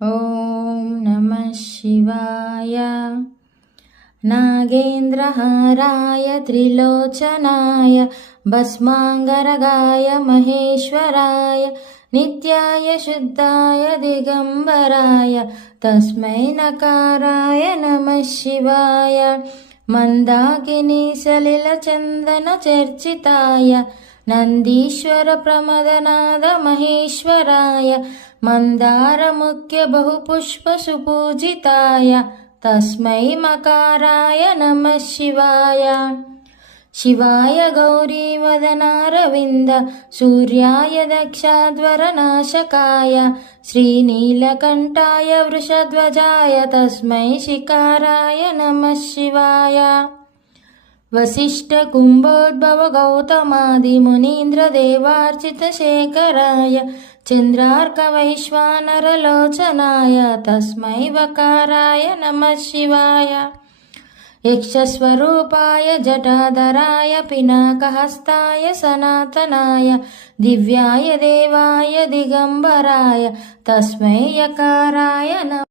ఓం నమః శివాయ. నాగేంద్రహారాయ త్రిలోచనాయ భస్మాంగరగాయ మహేశ్వరాయ నిత్యాయ శుద్ధాయ దిగంబరాయ తస్మై నకారాయ నమః శివాయ. మందాకినీ సలిల చందన చర్చితాయ నందీశ్వర ప్రమదనాద మహేశ్వరాయ మందార ముఖ్య బహుపుష్ప సుపూజితాయ తస్మై మకారాయ నమః శివాయ. శివాయ గౌరీవదనారవింద సూర్యాయ దక్షాధ్వరనాశకాయ శ్రీనీలకంఠాయ వృషధ్వజాయ తస్మై శిఖారాయ నమః శివాయ. వశిష్ఠ కుంభోద్భవ గౌతమాది మునీంద్ర దేవార్చిత శేఖరాయ చంద్రార్క వైశ్వానరలోచనాయ తస్మై వకారాయ నమః శివాయ. యక్షస్వరూపాయ జటాధరాయ పినాకహస్తాయ సనాతనాయ దివ్యాయ దేవాయ దిగంబరాయ తస్మై యకారాయ నమః